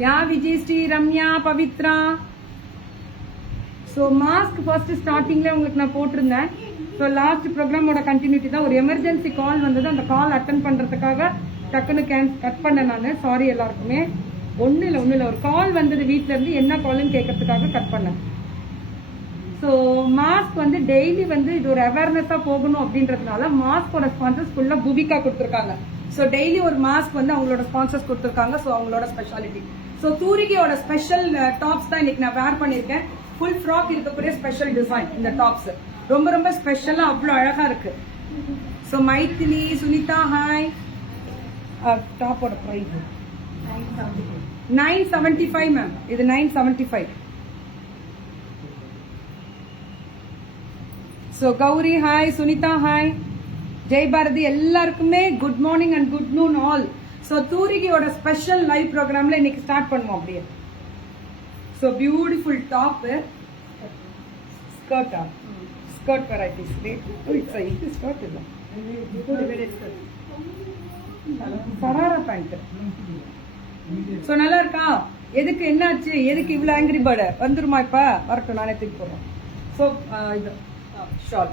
या विजय श्री रम्या पवित्रा सो mask first starting உங்களுக்கு நான் போட்டுருந்தேன் சோ லாஸ்ட் ப்ரோக்ராமோட கண்டினியூட்டி தான் ஒரு எமர்ஜென்சி கால் வந்தது அந்த கால் அட்டெண்ட் பண்றதுக்காக டக்குன்னு கட் பண்ண நான் சாரி எல்லாருக்குமே ஒண்ணு இல்ல ஒரு கால் வந்தது வீட்ல இருந்து என்ன கால்னு கேட்கறதுக்காக கட் பண்ணேன் சோ மாஸ்க் வந்து டெய்லி வந்து இது ஒரு அவேர்னஸா போகணும் அப்படின்றதுனால மாஸ்கோட ஸ்பான்சர்ஸ் ஃபுல்லா புபிகா கொடுத்திருக்காங்க சோ டெய்லி ஒரு மாஸ்க் வந்து அவங்களோட ஸ்பான்சர்ஸ் கொடுத்திருக்காங்க சோ அவங்களோட ஸ்பெஷாலிட்டி சோ தூரிகையோட ஸ்பெஷல் டாப்ஸ் தான் இன்னைக்கு நான் வேர் பண்ணிருக்கேன் ஃபுல் ஃப்ராக் இருக்கக்கூடிய ஸ்பெஷல் டிசைன் இந்த டாப்ஸ் ரொம்ப ரொம்ப ஸ்பெஷலா அவ்வளவு அழகா இருக்கு சோ மைத்திலி சுனிதா ஹாய் டாப்போட பிரைஸ் 975 மேம் இது 975 so Gauri hi Sunitha hi Jai Bharathi எல்லாருக்குமே good morning and good noon all so தூரிகையோட ஸ்பெஷல் லைவ் ப்ரோக்ராம்ல இன்னைக்கு ஸ்டார்ட் பண்ணுவோம் அப்படியே so beautiful top skirt varieties இது ஸ்கர்ட் இல்ல சராரா பேண்ட் சோ நல்லா இருக்கா எதுக்கு என்னாச்சு எதுக்கு இவ்வளவு ஆங்கிரி பேர்டு வந்துருமா இப்ப வரட்டும் நானே தூக்கி போடுறேன் சோ இது ஷால்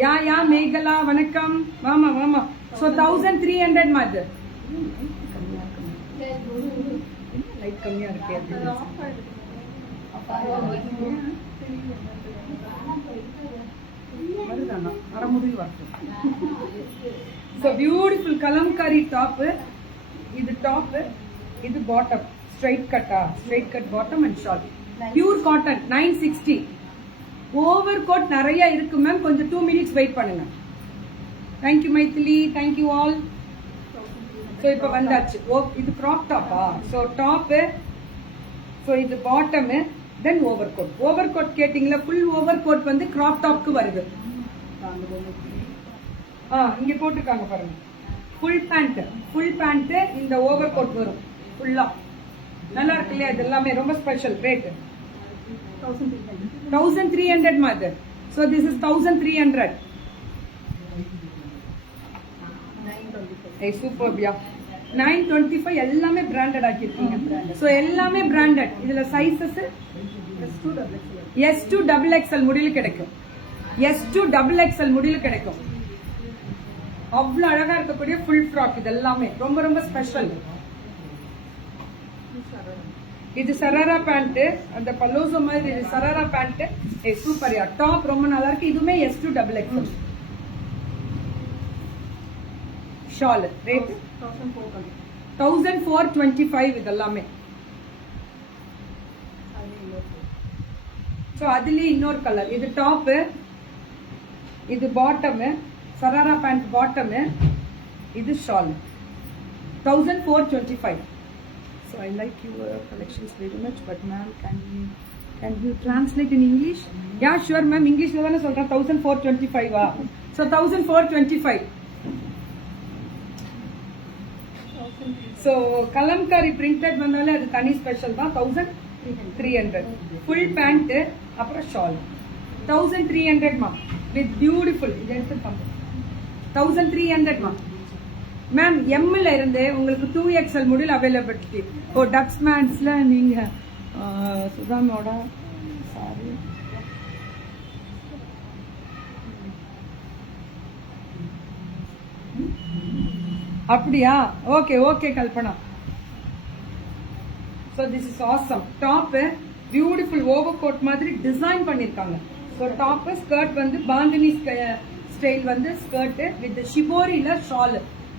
யா மேகலா வணக்கம் வாமா சோ 1300 மாதிரி லைட் கம்மியா இருக்கு அரை முடிவு வரட்டும் சோ பியூட்டிஃபுல் கலம்காரி டாப் இது டாப் இது bottom straight cut bottom and shawl pure cotton 960 overcoat நிறைய இருக்கு மேம் கொஞ்சம் 2 மினிட்ஸ் வெயிட் பண்ணுங்க thank you Maithili thank you all so இப்ப வந்தாச்சு இது கிராப் டாப்பா சோ டாப் சோ இது பாட்டம் தென் ஓவர் கோட் கேட்டிங்களா ஃபுல் ஓவர் கோட் வந்து கிராப் டாப்க்கு வருது இங்க போட்டுருக்காங்க பாருங்க ஃபுல் பேண்ட் இந்த ஓவர் கோட் வரும் ஃபுல்லா நல்லா இருக்கு இல்லையா இது எல்லாமே ரொம்ப special rate 1300 mother so this is 1300 hey superb yeah 925 எல்லாமே பிராண்டட் ஆக்கிருக்கீங்க சோ எல்லாமே பிராண்டட் இதுல சைஸஸ் S to XXL முடியல கிடைக்கும் S to XXL முடியல கிடைக்கும் அவ்வளவு அழகா இருக்கக்கூடிய ஃபுல் ஃப்ராக் இது எல்லாமே ரொம்ப ரொம்ப ஸ்பெஷல் இது சராரா பேண்ட் அந்த பல்லோசோ மாதிரி இது சராரா பேண்ட் சூப்பர் யா டாப் ரொம்ப நல்லா இருக்கு இதுமே S to XXL shawl rate 1425 இதெல்லாமே சோ அதுல இன்னொரு கலர் இது டாப் இது பாட்டம் சராரா பேண்ட் பாட்டம் இது shawl 1425 so I like your collections very much but ma'am can you translate in English yeah sure ma'am English la thana solra 1425 ah so 1425 so kalamkari printed vandale adu tani special da 1300 full pant apra shawl 1300 ma with beautiful இது 1300 ma ma'am எம்ல இருந்து உங்களுக்கு 2XL model availability ஓ டக்ஸ்மேன்ஸ்ல நீங்க சுதாமோட சாரி அப்படியா okay Kalpana so this is awesome top beautiful overcoat மாதிரி design பண்ணிருக்காங்க so top skirt வந்து பாந்தினி ஸ்டைல் வந்து ஸ்கர்ட் வித் ஷிபோரில ஷால்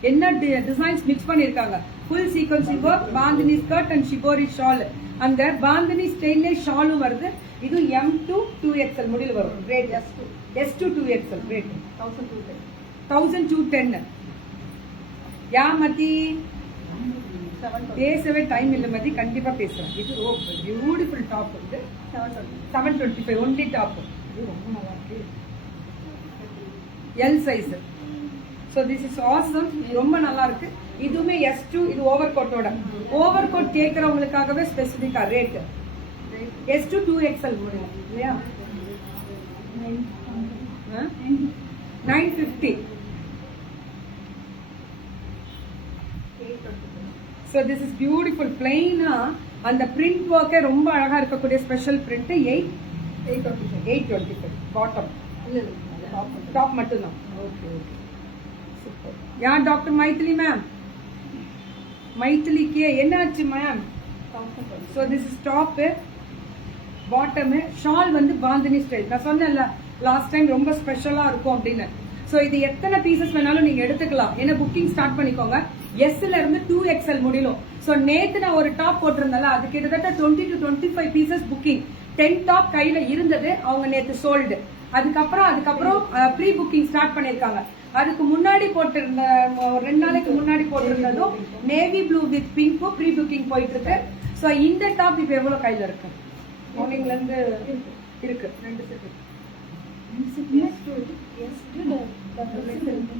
என்ன டிசைன்ஸ் மிக்ஸ் பண்ணிருக்காங்க full sequins work bandhani skirt and shibori shawl அந்த பாந்தினி ஸ்டைல்லே ஷாலும் வருது இது M to 2XL முடியல வரும் rate S to 2XL rate 1210 யா மதி பேசவே டைம் இல்ல மதி, கண்டிப்பா பேசுறேன். இது பியூட்டிஃபுல் டாப் வந்து 725 ஒன்லி டாப். இது ரொம்ப நல்லா இருக்கு. L size. So this is awesome. ரொம்ப நல்லா இருக்கு. இதுவுமே S2. இது ஓவர் கோட்டோட. ஓவர் கோட் கேட்கறவங்களுக்காகவே ஸ்பெசிபிக்கா ரேட் S2 2XL முடியும் இல்லையா? 950. So this is beautiful. plain அந்த print work ரொம்ப அழகா இருக்கக்கூடிய ஸ்பெஷல் print. 825 பாட்டம். டாப் மட்டும் தான். Okay okay super. Yeah doctor Maithili ma'am, மைதிலிக்கு என்னாச்சு ma'am? So this is top, bottom. Shawl வந்து பாந்தினி ஸ்டைல். நான் சொன்னேன்ல லாஸ்ட் டைம் ரொம்ப ஸ்பெஷலா இருக்கும் அப்படின்னு. ஸோ இது எத்தனை பீசஸ் வேணாலும் நீங்க எடுத்துக்கலாம். ஏன்னா புக்கிங் ஸ்டார்ட் பண்ணிக்கோங்க. எஸ்ல இருந்து 2XL முடியும். ஸோ நேத்து நான் ஒரு டாப் போட்டிருந்தேன்ல, அது கிட்டத்தட்ட 20 to 25 பீசஸ் புக்கிங். 10 டாப் கையில இருந்தது, அவங்க நேத்து சோல்டு. அதுக்கப்புறம் ப்ரீ புக்கிங் ஸ்டார்ட் பண்ணிருக்காங்க. அதுக்கு முன்னாடி போட்டிருந்த 2 நாளைக்கு முன்னாடி போட்டிருந்ததும் நேவி ப்ளூ வித் பிங்க்கும் ப்ரீ புக்கிங் போயிட்டு இருக்கு. ஸோ இந்த டாப் இப்ப எவ்வளவு கையில இருக்கு? மார்னிங்ல இருந்து இருக்கு. 2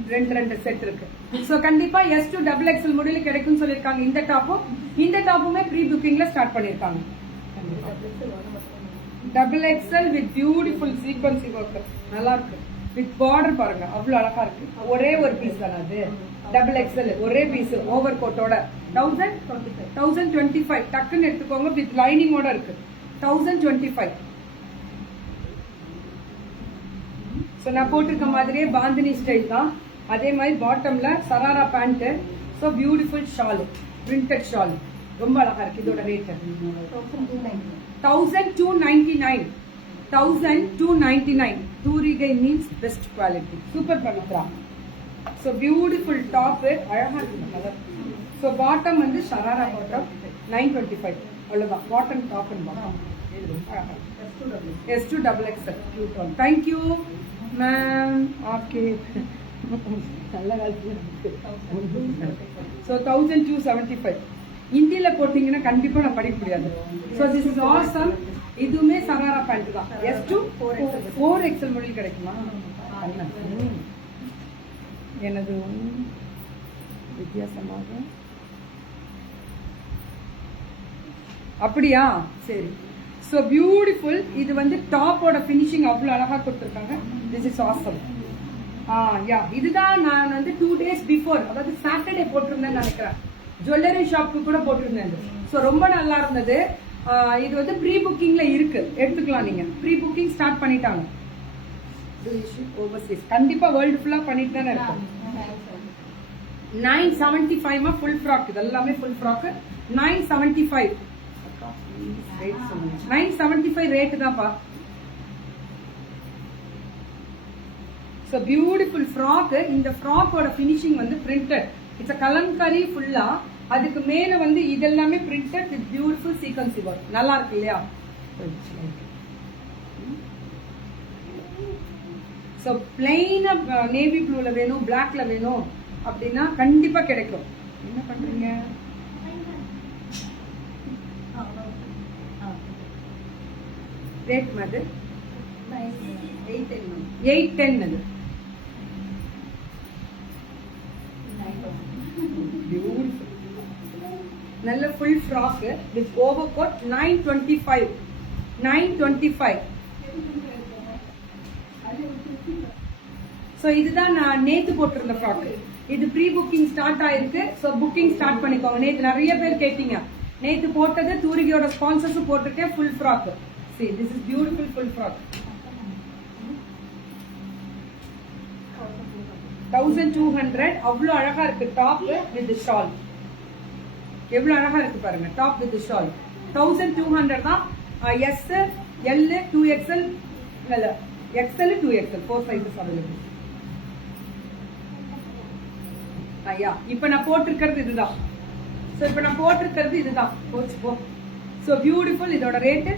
செட் ரெண்டு செட் இருக்கு. சோ கண்டிப்பா S2 XXL முடியல கிடைக்கும் சொல்லிருக்காங்க. இந்த டாப்புமே ப்ரீ புக்கிங்ல ஸ்டார்ட் பண்ணிருக்காங்க. XXL with beautiful sequence work. நல்லா இருக்கு. வித் பார்டர் பாருங்க, அவ்வளவு அழகா இருக்கு. ஒரே ஒரு பீஸ் தானே அது. XXL ஒரே பீஸ் ஓவர் கோட்டோட 1025. டக்குன்னு எடுத்துக்கோங்க. வித் லைனிங்கோட இருக்கு. 1025. ஸோ நான் போட்டிருக்க மாதிரியே பாந்தினி ஸ்டைல் தான். அதே மாதிரி பாட்டம்ல sharara pant. So beautiful shawl, printed shawl, ரொம்ப அழகா இருக்கு. இதோட rate 1299. 1299. Thoorigai means best quality. Super Pavithra. So beautiful top, அழகா இருக்கு கலர். ஸோ பாட்டம் வந்து ஷராரா பாட்டம் 925. அவ்வளவுதான் bottom top and bottom. S2 XXL. Thank you ma'am. Okay. நல்ல காலத்துல So 1275. இந்தியில போட்டீங்கன்னா கண்டிப்பா நான் படிக்க முடியாது. So this is awesome. இதுவுமே சராரா பேண்ட் தான். S2 4XL முடியல கிடைக்குமா? எனது வித்தியாசமாக அப்படியா? சரி. So beautiful. இது வந்து டாப்போட ஃபினிஷிங் அவ்வளவு அழகா கொடுத்திருக்காங்க. This is awesome. இதுதான் நான் வந்து 2 days before, அதாவது சாட்டர்டே போட்டிருந்தேன்னு நினைக்கிறேன். ஜுவல்லரி ஷாப்க்கு கூட போட்டிருந்தேன். ஸோ ரொம்ப நல்லா இருந்தது. இது வந்து ப்ரீ புக்கிங்ல இருக்கு, எடுத்துக்கலாம் நீங்க. ப்ரீ புக்கிங் ஸ்டார்ட் பண்ணிட்டாங்க. ஓவர்சீஸ் கண்டிப்பா வேர்ல்டு ஃபுல்லா பண்ணிட்டு தானே இருக்கும். 975 ஃபுல் ஃப்ராக். இது எல்லாமே ஃபுல் ஃப்ராக். 975. 975 ரேட் தான்ப்பா. So beautiful frock. இந்த ஃப்ராக்கோட ஃபினிஷிங் வந்து printed. It's a கலம்காரி ஃபுல்லா. அதுக்கு மேல வந்து இதெல்லாமே printed with beautiful sequence work. நல்லா இருக்கு இல்லையா? So plain navy blueல வேணும், blackல வேணும் அப்படின்னா கண்டிப்பா கிடைக்கும். என்ன பண்றீங்க? ரேட் மாதிரி 810 அது. நல்ல full frock with over coat 925. 925. So இதுதான் நான் நேத்து போட்டிருந்த ஃப்ராக். இது ப்ரீ புக்கிங் ஸ்டார்ட் ஆயிருக்கு. சோ புக்கிங் ஸ்டார்ட் பண்ணிக்கோங்க. நேத்து நிறைய பேர் கேட்டீங்க. நேத்து போட்டது தூரிகையோட ஸ்பான்சர்ஸ் போட்டிருக்கேன். Full frock. See, this is beautiful full frock. 1200. அவ்வளவு அழகா இருக்கு. டாப் வித் ஷால் எவ்வளவு அழகா இருக்கு பாருங்க. டாப் வித் ஷால் 1200 தான். S, L, 2XL, XL, 2XL 4 sizes available. இப்ப நான் போட்டிருக்கிறது இதுதான். சோ இப்ப நான் போட்டிருக்கிறது இதுதான். So beautiful. இதோட ரேட்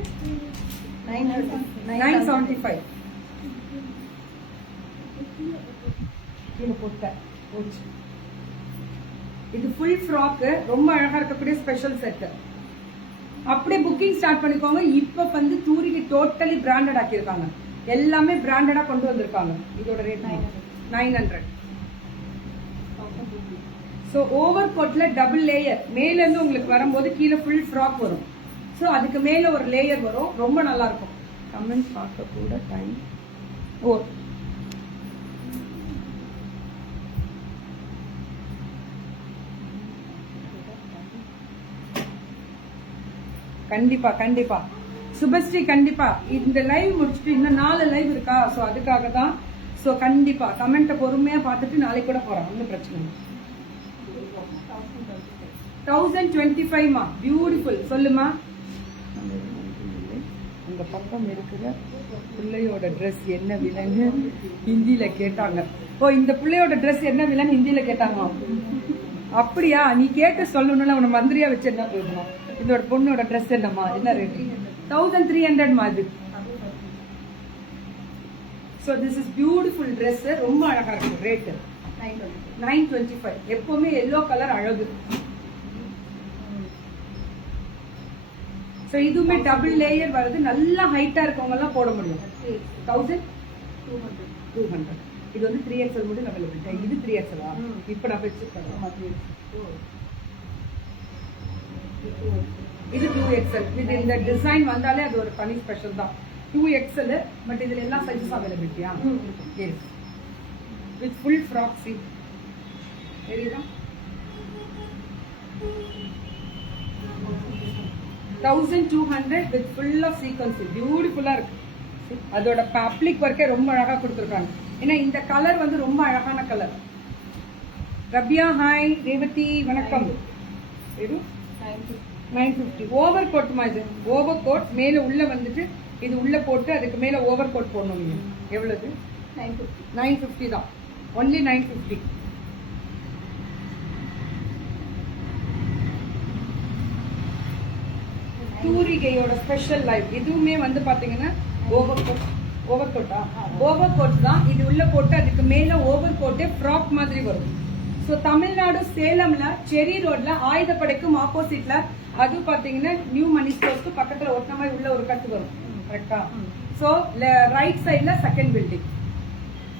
975. கீழே போட்டேன். இது ஃபுல் ஃப்ராக் ரொம்ப அழகா இருக்கக்கூடிய ஸ்பெஷல் செட். அப்படியே புக்கிங் ஸ்டார்ட் பண்ணிக்கோங்க. இப்ப வந்து தூரிக்கு டோட்டலி பிராண்டட் ஆக்கியிருக்காங்க. எல்லாமே பிராண்டடா கொண்டு வந்திருக்காங்க. இதோட ரேட் 900. ஸோ ஓவர் கோட்ல டபுள் லேயர் மேல இருந்து உங்களுக்கு வரும்போது கீழே ஃபுல் ஃப்ராக் வரும். ஸோ அதுக்கு மேல ஒரு லேயர் வரும். ரொம்ப நல்லா இருக்கும். கமெண்ட் பார்க்க கூட டைம் கண்டிப்பா கண்டிப்பா சுபஸ்ரீ கண்டிப்பா இந்த லைவ் முடிச்சுட்டு இன்னும் 4 லைவ் இருக்கா. ஸோ அதுக்காக தான். ஸோ கண்டிப்பா கமெண்ட்டை பொறுமையா பார்த்துட்டு நாளைக்கு கூட போறோம். ஒன்றும் பிரச்சனை இல்லை. 1025 பியூட்டிஃபுல். சொல்லுமா. உங்க பக்கம் இருக்கிற பிள்ளையோட ட்ரெஸ் என்ன விலைன்னு ஹிந்தியில கேட்டாங்க. ஓ இந்த பிள்ளையோட ட்ரெஸ் என்ன விலைன்னு ஹிந்தியில கேட்டாங்க. அப்படியா? நீ கேட்டு சொல்லணும்ல. உன மந்திரியா வச்சு என்ன போடணும். இதோட பொண்ணோட ட்ரெஸ் என்னமா என்ன ரேட்? 1300 மாதிரி. So this is beautiful dress. ரொம்ப அழகா இருக்கு. ரேட் 925. எப்பவுமே yellow கலர் அழகு. So இதுமே டபுள் லேயர் வருது. நல்ல ஹைட்டா இருக்கவங்க எல்லாம் போட முடியும். 1200. இது வந்து 3XL மட்டும் அவைலபிள். இது 3XL. இப்ப நான் வச்சிருக்கேன். இது 2XL. இது இந்த டிசைன் வந்தாலே அது ஒரு தனி ஸ்பெஷல் தான். 2XL. பட் இதுல எல்லா சைஸஸ் அவைலபிலிட்டியா? Yes. With full frock see. தெரியுதா? 1200 வித் ஃபுல் ஆஃப் சீக்வன்ஸ். பியூட்டிஃபுல்லா இருக்கு. அதோட பப்ளிக் ஒர்க்கே ரொம்ப அழகா கொடுத்துருக்காங்க. ஏன்னா இந்த கலர் வந்து ரொம்ப அழகான கலர். ரபியா ஹாய். ரேவதி வணக்கம். 950. ஓவர் கோட் மாதிரி. ஓவர் கோட் மேல உள்ள வந்துட்டு இது உள்ள போட்டு அதுக்கு மேல ஓவர் கோட் போடணும். நீங்க எவ்வளவு? 950 தான். ஒன்லி 950. தூரிகையோட ஸ்பெஷல் லைஃப். இதுவுமே வந்து பாத்தீங்கன்னா ஓவர் கோட்டா ஓவர் கோட் தான். இது உள்ள போட்டு அதுக்கு மேல ஓவர் கோட்டே ஃப்ராக் மாதிரி வரும். ஸோ தமிழ்நாடு சேலம்ல செரி ரோட்ல ஆயுதப்படைக்கும் ஆப்போசிட்ல அது பாத்தீங்கன்னா நியூ மணி ஸ்டோர்ஸ்க்கு பக்கத்துல ஒட்டின மாதிரி உள்ள ஒரு கட்டு வரும். கரெக்டா? ஸோ ரைட் சைட்ல second building.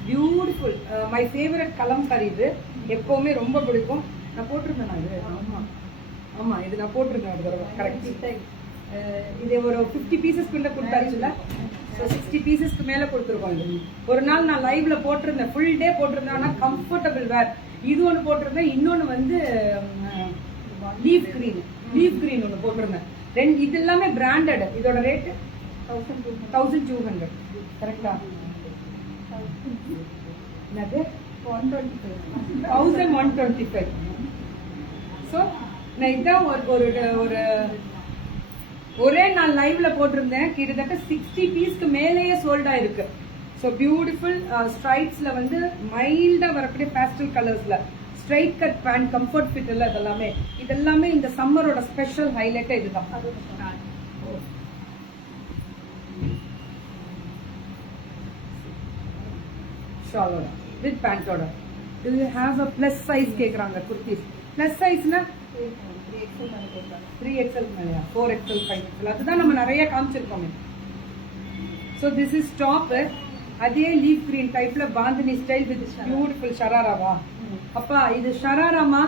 Beautiful. My favourite Kalamkari. இது எப்பவுமே ரொம்ப பிடிக்கும். நான் போட்டிருந்தேன். இது ஆமா இது நான் போட்டிருந்தேன் ஒரு தடவை. கரெக்ட். இது ஒரு 50 பீசஸ்க்குள்ள கொடுத்தாச்சுல. ஸோ 60 பீசஸ்க்கு மேல கொடுத்துருக்கோம். இது ஒரு நாள் நான் லைவ்ல போட்டிருந்தேன். ஃபுல் டே போட்டிருந்தேன். ஆனால் கம்ஃபர்டபுள் வேர். இது ஒன்று போட்டிருந்தேன். இன்னொன்னு வந்து லீஃப் கிரீன் ஒன்று போட்டிருந்தேன். இது எல்லாமே பிராண்டட். இதோட ரேட் 1200. கரெக்டா? என்னது? 1125. ஸோ நான் இதான் ஒரு ஒரே நாள் லைவ்ல போட்டிருந்தேன். கிட்டத்தட்ட 60 பீஸ்க்கு மேலேயே சோல்ட் ஆயிருக்கு. ஸோ பியூட்டிஃபுல் ஸ்ட்ரைட்ஸ்ல வந்து மைல்டா வரக்கூடிய பேஸ்டல் கலர்ஸ்ல straight cut pant comfort fit இல்ல. இதெல்லாமே இந்த சம்மரோட ஸ்பெஷல் ஹைலைட்டே இதுதான். ஷாலோட வித் பேண்டோட. இது ஹேஸ் அ பிளஸ் சைஸ் கேக்குறாங்க. குர்த்திஸ் பிளஸ் சைஸ்னா 3XL மேலையா? 4XL 5XL. அதுதான் நம்ம நிறைய காமிச்சிருக்கோமே. So this is top. அதே லீஃப் கிரீன் டைப்ல பாந்தினி ஸ்டைல் வித் பியூட்டிஃபுல் ஷராராவா? அப்பா இது ஷராராமா?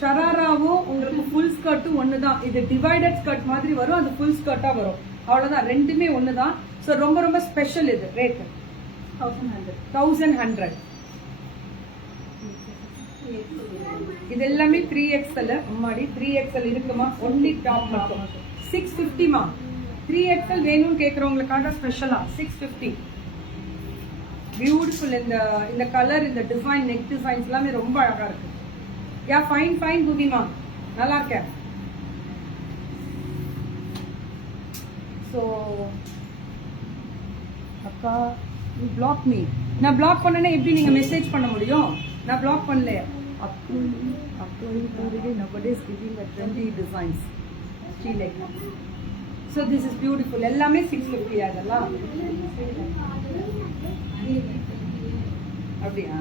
ஷராராவும் உங்களுக்கு ஃபுல் ஸ்கர்ட்டும் ஒண்ணுதான். இது டிவைடட் ஸ்கர்ட் மாதிரி வரும். அது ஃபுல் ஸ்கர்ட்டா வரும். அவ்வளவுதான். ரெண்டுமே ஒண்ணுதான். ஸோ ரொம்ப ரொம்ப ஸ்பெஷல். இது ரேட் 1100. இது எல்லாமே 3XL. அம்மாடி 3XL இருக்குமா? ஒன்லி டாப் மட்டும் 650 3XL வேணும்னு கேக்குறவங்களுக்காக ஸ்பெஷலா 650. பியூட்டிஃபுல். இந்த கலர், இந்த டிசைன், நெக் டிசைன்ஸ் எல்லாமே ரொம்ப அழகா இருக்கு. Yeah fine பூதிமா. நல்லா இருக்கேன். ஸோ அக்கா யூ பிளாக் மீ. நான் பிளாக் பண்ணேன்னா எப்படி நீங்க மெசேஜ் பண்ண முடியும்? நான் பிளாக் பண்ணல. nowadays giving a trendy designs. She like. So this is beautiful. எல்லாமே 650 அதெல்லாம். அப்படியா?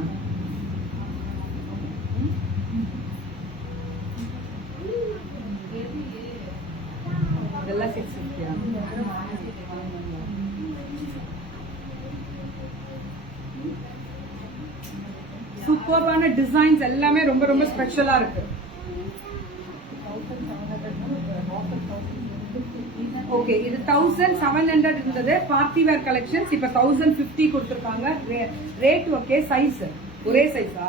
சூப்பரான டிசைன்ஸ் எல்லாமே ரொம்ப ரொம்ப ஸ்பெஷலா இருக்கு. ஓகே, இது 1700 இருந்தது பார்ட்டி வேர் கலெக்ஷன்ஸ். இப்ப 1050 கொடுத்திருக்காங்க. Rate okay. சைஸ் ஒரே சைஸா?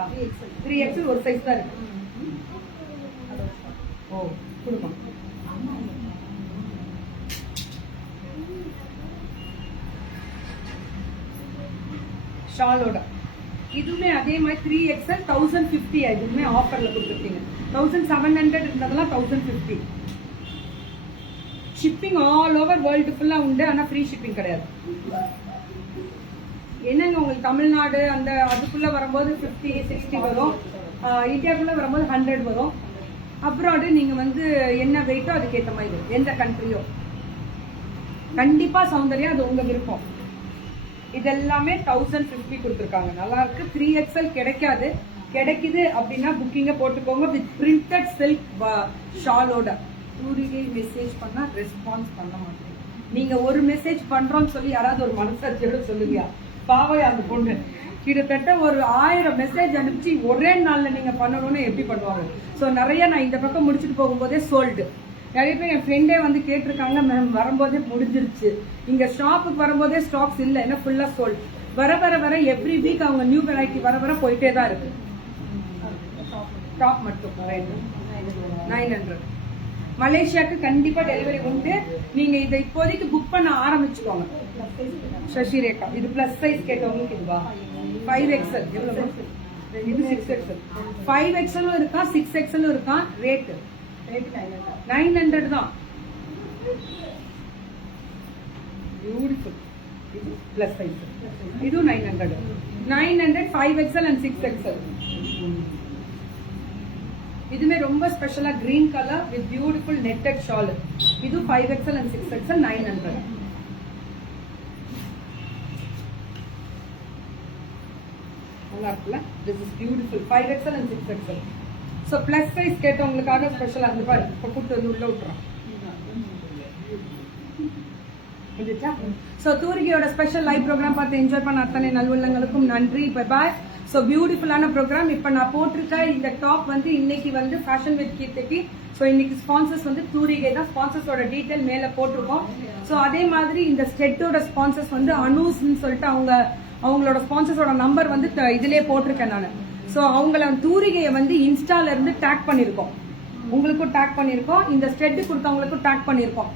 3XL ஒரு சைஸ் தான் இருக்கு. ஓ கொடுமா. ஷாலோட இதுவுமே அதே மாதிரி 3XL 1050. இதுவுமே ஆஃபர்ல கொடுத்துருக்கீங்க. 1700 இருந்ததெல்லாம் 1050. ஷிப்பிங் ஆல் ஓவர் வேர்ல்டு ஃபுல்லா உண்டு. ஆனா ஃப்ரீ ஷிப்பிங் கிடையாது. என்னங்க உங்களுக்கு தமிழ்நாடு அந்த அதுக்குள்ள வரும்போது 50 60 வரும். இந்தியாக்குள்ள வரும்போது 100 வரும். அப்ராடு நீங்க வந்து என்ன வெயிட்டோ அதுக்கேற்ற மாதிரி எந்த கண்ட்ரியோ கண்டிப்பா சௌந்தர்யா அது உங்க விருப்பம். இதெல்லாமே 1050 கொடுத்துருக்காங்க. நல்லா இருக்கு. 3XL கிடைக்காது. கிடைக்குது அப்படின்னா புக்கிங்க போட்டுக்கோங்க. வித் பிரிண்டட் சில்க் ஷாலோட. தூரிகை மெசேஜ் பண்ணா ரெஸ்பான்ஸ் பண்ண மாட்டேங்க. நீங்க ஒரு மெசேஜ் பண்றோம்னு சொல்லி யாராவது ஒரு மனசாட்சியோட சொல்லுங்க. பாவை அந்த பொண்ணு கிட்டத்தட்ட ஒரு 1000 மெசேஜ் அனுப்பிச்சு ஒரே நாள்ல நீங்க பண்ணணும்னு எப்படி பண்ணுவாங்க? ஸோ நிறைய நான் இந்த பக்கம் முடிச்சுட்டு போகும்போதே சோல்டு. நிறைய பேர் என் ஃப்ரெண்டே வந்து கேட்டிருக்காங்க, மேம் வரும்போதே முடிஞ்சிருச்சு, இங்க ஷாப்புக்கு வரும்போதே ஸ்டாக்ஸ் இல்லை, ஏன்னா ஃபுல்லா சோல்டு. வர வர வர எவ்ரி வீக் அவங்க நியூ வெரைட்டி வர வர போயிட்டே தான் இருக்கு. டாப் மட்டும் 900. மலேசியாவுக்கு கண்டிப்பா டெலிவரி உண்டு. நீங்க இதை இப்போதைக்கு புக் பண்ண ஆரம்பிச்சுக்கோங்க. சசிரேகா இது பிளஸ் சைஸ் கேட்டவங்களுக்கு இதுவா? 5XL எவ்வளவு? இது 6XL. 5XL இருக்கா 6XL இருக்கா? ரேட் 900 தான். பியூட்டிஃபுல். இது பிளஸ் சைஸ். இது 900. 900 5XL and 6XL. இதுமே ரொம்ப ஸ்பெஷலா green colour with beautiful netted shawl. இது 5XL and 6XL 900. நல்லா இருக்குல்ல? This is beautiful. 5XL and 6XL. So plus size கேட்டவங்களுக்காக ஸ்பெஷலா இருந்து பாரு. இப்ப கூட்டு வந்து உள்ள விட்டுறோம். So தூரிகையோட ஸ்பெஷல் லைவ் ப்ரோக்ராம் பார்த்து என்ஜாய் பண்ண அத்தனை நல்வுள்ளங்களுக்கும் நன்றி. Bye bye. ஸோ பியூட்டிஃபுல்லான ப்ரோக்ராம். இப்போ நான் போட்டிருக்க இந்த டாப் வந்து இன்னைக்கு வந்து ஃபேஷன் வித் கீர்த்திக்கு. ஸோ இன்னைக்கு ஸ்பான்சர்ஸ் வந்து தூரிகை தான். ஸ்பான்சர்ஸோட டீட்டெயில் மேலே போட்டிருக்கோம். ஸோ அதே மாதிரி இந்த ஸ்டெட்டோட ஸ்பான்சர்ஸ் வந்து அனூஸ்ன்னு சொல்லிட்டு அவங்களோட ஸ்பான்சர்ஸோட நம்பர் வந்து இதுலயே போட்டிருக்கேன் நான். ஸோ அவங்கள தூரிகையை வந்து இன்ஸ்டால இருந்து டேக் பண்ணியிருக்கோம். உங்களுக்கும் டேக் பண்ணியிருக்கோம். இந்த ஸ்டெட்டு கொடுத்தவங்களுக்கும் டேக் பண்ணியிருக்கோம்.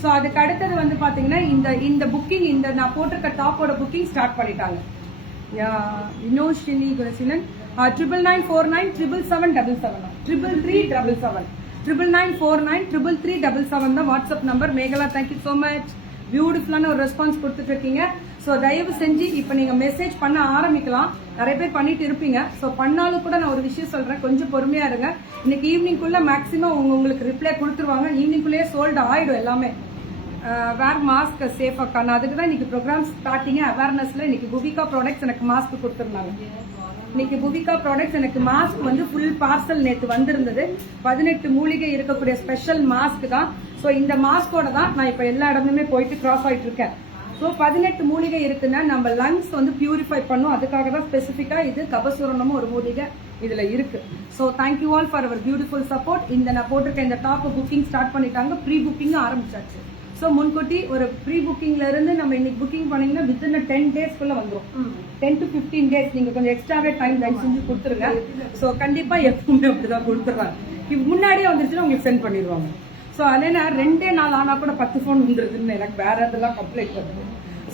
ஸோ அதுக்கு அடுத்தது வந்து பாத்தீங்கன்னா இந்த புக்கிங் இந்த நான் போட்டிருக்க டாப்போட புக்கிங் ஸ்டார்ட் பண்ணிட்டாங்க. வினோஷினி குணசீலன் 99497777 33377 99493377 தான் WhatsApp number. Mekala thank you so much. பியூட்டிஃபுல்லான ஒரு ரெஸ்பான்ஸ் கொடுத்துட்டு இருக்கீங்க. ஸோ தயவு செஞ்சு இப்போ நீங்க மெசேஜ் பண்ண ஆரம்பிக்கலாம். நிறைய பேர் பண்ணிட்டு இருப்பீங்க. ஸோ பண்ணாலும் கூட நான் ஒரு விஷயம் சொல்றேன், கொஞ்சம் பொறுமையா இருங்க. இன்னைக்கு ஈவினிங்குள்ள மேக்ஸிமம் உங்களுக்கு ரிப்ளை கொடுத்துருவாங்க. ஈவினிங்குள்ளேயே சோல்டு ஆயிடும் எல்லாமே. வேர் மாஸ்க் சேஃப் அக்கா. நான் அதுக்கு தான் இன்னைக்கு ப்ரோக்ராம் ஸ்டார்டிங் அவேர்னஸ்ல இன்னைக்கு புவிகா ப்ராடக்ட்ஸ் எனக்கு மாஸ்க் கொடுத்துருந்தாங்க. இன்னைக்கு புவிகா ப்ராடக்ட்ஸ் எனக்கு மாஸ்க் வந்து ஃபுல் பார்சல் நேற்று வந்திருந்தது. 18 மூலிகை இருக்கக்கூடிய ஸ்பெஷல் மாஸ்க் தான். ஸோ இந்த மாஸ்கோட தான் நான் இப்போ எல்லா இடமுமே போயிட்டு கிராஸ் ஆயிட்டு இருக்கேன். ஸோ 18 மூலிகை இருக்குன்னா நம்ம லங்ஸ் வந்து பியூரிஃபை பண்ணும். அதுக்காக தான் ஸ்பெசிஃபிக்கா இது கபசூரணமும் ஒரு மூலிகை இதுல இருக்கு. So thank you all for our beautiful support. இந்த நான் போட்டிருக்க இந்த டாப் புக்கிங் ஸ்டார்ட் பண்ணிட்டாங்க. ப்ரீ புக்கிங் ஆரம்பிச்சாச்சு. ஸோ முன்கூட்டி ஒரு ப்ரீ புக்கிங்ல இருந்து நம்ம இன்னைக்கு புக்கிங் பண்ணீங்கன்னா வித்தின் 10 டேஸ்க்குள்ள வந்துடும். 10 to 15 டேஸ். நீங்க கொஞ்சம் எக்ஸ்ட்ராவே டைம் தயவு செஞ்சு கொடுத்துருங்க. ஸோ கண்டிப்பா எப்பவுமே அப்படிதான் கொடுத்துறாங்க. முன்னாடியே வந்துருச்சுன்னா உங்களுக்கு சென்ட் பண்ணிடுவாங்க. ஸோ அதே 2 நாள் ஆனா கூட 10 ஃபோன் வந்துருதுன்னு எனக்கு வேற இதெல்லாம் கம்ப்ளைண்ட் வருது.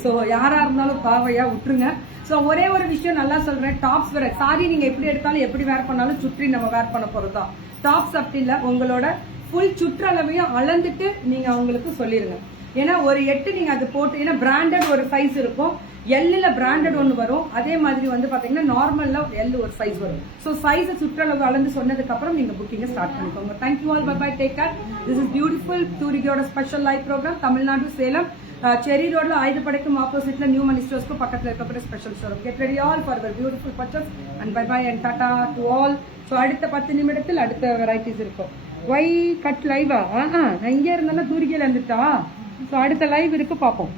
ஸோ யாரா இருந்தாலும் பாவையா விட்டுருங்க. ஸோ ஒரே ஒரு விஷயம் நல்லா சொல்றேன், டாப்ஸ் வேற சாரி நீங்க எப்படி எடுத்தாலும் எப்படி வேர் பண்ணாலும் சுற்றி நம்ம வேர் பண்ண போறதுதான். டாப்ஸ் அப்படி இல்லை, உங்களோட ஃபுல் சுற்றளவையும் அளந்துட்டு நீங்க அவங்களுக்கு சொல்லிருங்க. ஏன்னா ஒரு 8 நீங்க அது போட்டு, ஏன்னா பிராண்டட் ஒரு சைஸ் இருக்கும், எல்ல பிராண்டட் ஒன்று வரும். அதே மாதிரி வந்து பாத்தீங்கன்னா நார்மல்ல எல் ஒரு சைஸ் வரும். ஸோ சைஸ் சுற்றளவு அளந்து சொன்னதுக்கு அப்புறம் நீங்க புக்கிங்க ஸ்டார்ட் பண்ணிக்கோங்க. Thank you all. Bye bye. Take care. This is beautiful தூரிகையோட special live program. Tamil Nadu Salem Cherry ரோட்ல ஆயுதப்படைக்கும் ஆப்போசிட்ல நியூ மணி ஸ்டோர்ஸ்க்கு பக்கத்துல இருக்கக்கூடிய special showroom. Get ready all for your beautiful purchase and bye bye and tata to all. So அடுத்த 10 நிமிடத்தில் அடுத்த வெரைட்டிஸ் இருக்கும். ஒய் கட் லைவா? நான் இங்கே இருந்தேன்னா தூரிகையில் இருந்துட்டா. ஸோ அடுத்த லைவ் இருக்கு, பார்ப்போம்.